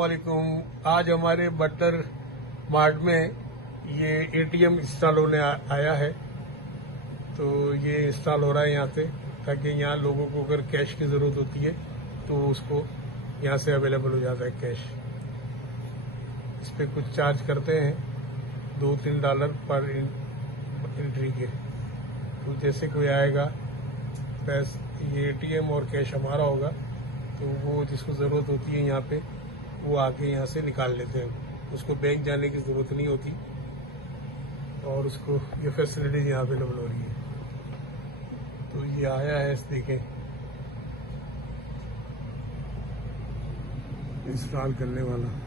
अस्सलामुअलैकुम। आज हमारे बटर मार्ट में ये एटीएम इंस्टॉल होने आया है। तो ये इंस्टॉल हो रहा है यहाँ से, ताकि यहाँ लोगों को अगर कैश की ज़रूरत होती है तो उसको यहाँ से अवेलेबल हो जाता है कैश। इस पर कुछ चार्ज करते हैं $2-3 पर एंट्री के। तो जैसे कोई आएगा पैसे, ये एटीएम और कैश हमारा होगा, तो वो जिसको ज़रूरत होती है यहाँ पे वो आके यहाँ से निकाल लेते हैं। उसको बैंक जाने की ज़रूरत नहीं होती और उसको ये फैसिलिटीज यहाँ अवेलेबल हो रही है। तो ये आया है, देखें इंस्टॉल करने वाला।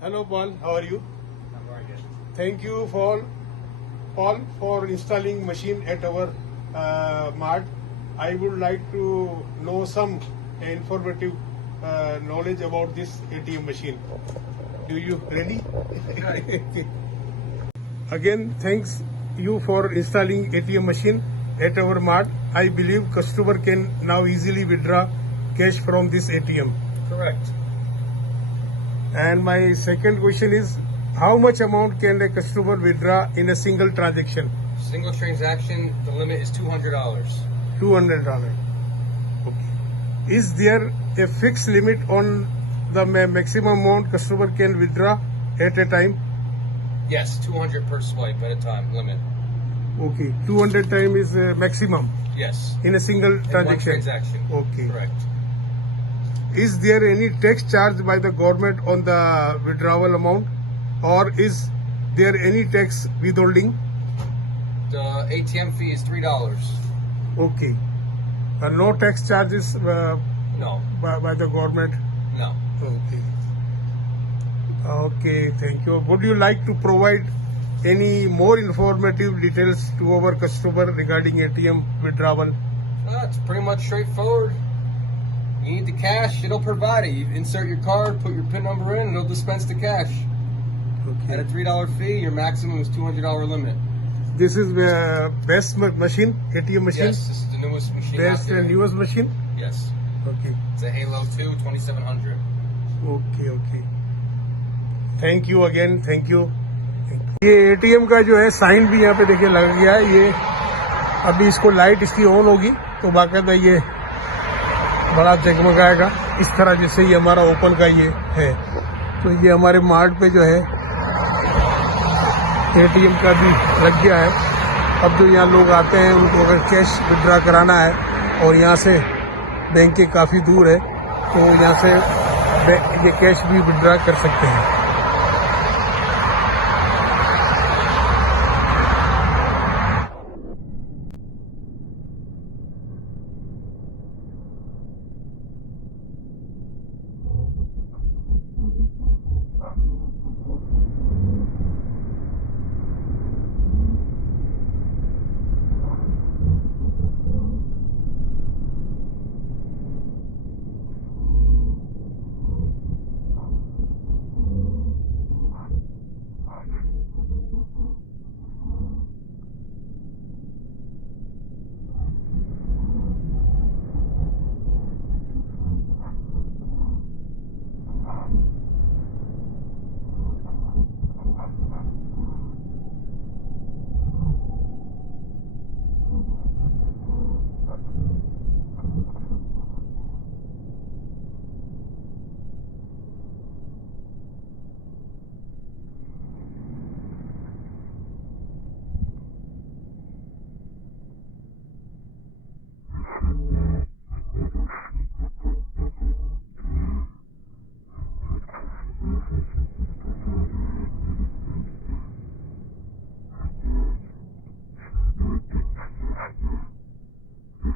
Hello Paul, how are you? I'm very good. Thank you Paul for installing machine at our mart. I would like to know some informative knowledge about this ATM machine. Do you ready? Again, thanks you for installing ATM machine at our mart. I believe customer can now easily withdraw cash from this ATM. Correct. And my second question is, how much amount can a customer withdraw in a single transaction? Single transaction, the limit is $200. $200. Okay. Is there a fixed limit on the maximum amount customer can withdraw at a time? Yes, 200 per swipe at a time limit. Okay. 200 time is maximum Yes. in a single In one transaction. transaction. Okay. Correct. Is there any tax charged by the government on the withdrawal amount, or is there any tax withholding? The ATM fee is $3. Okay. No tax charges No. by the government? No. Okay. Okay, thank you. Would you like to provide any more informative details to our customer regarding ATM withdrawal? It's pretty much straightforward. You need the cash, it'll provide it. You insert your card, put your PIN number in, and it'll dispense the cash. At a Okay. $3 fee, your maximum is $200 limit. This is best machine, ATM machine? Yes, this is the newest machine Best out there. and newest machine? Yes. Okay. It's a Halo 2 2700. Okay, okay. Thank you again, thank you. ये ATM का जो है sign भी यहाँ पे देखिए लग गया है। ये अभी इसको लाइट इसकी ऑन होगी तो बाकायदा ये बड़ा जगमगाएगा इस तरह, जैसे ये हमारा ओपन का ये है। तो ये हमारे मार्ट पे जो है एटीएम का भी लग गया है। अब जो यहाँ लोग आते हैं उनको अगर कैश विड्रा कराना है और यहाँ से बैंक के काफ़ी दूर है तो यहाँ से ये कैश भी विड्रा कर सकते हैं।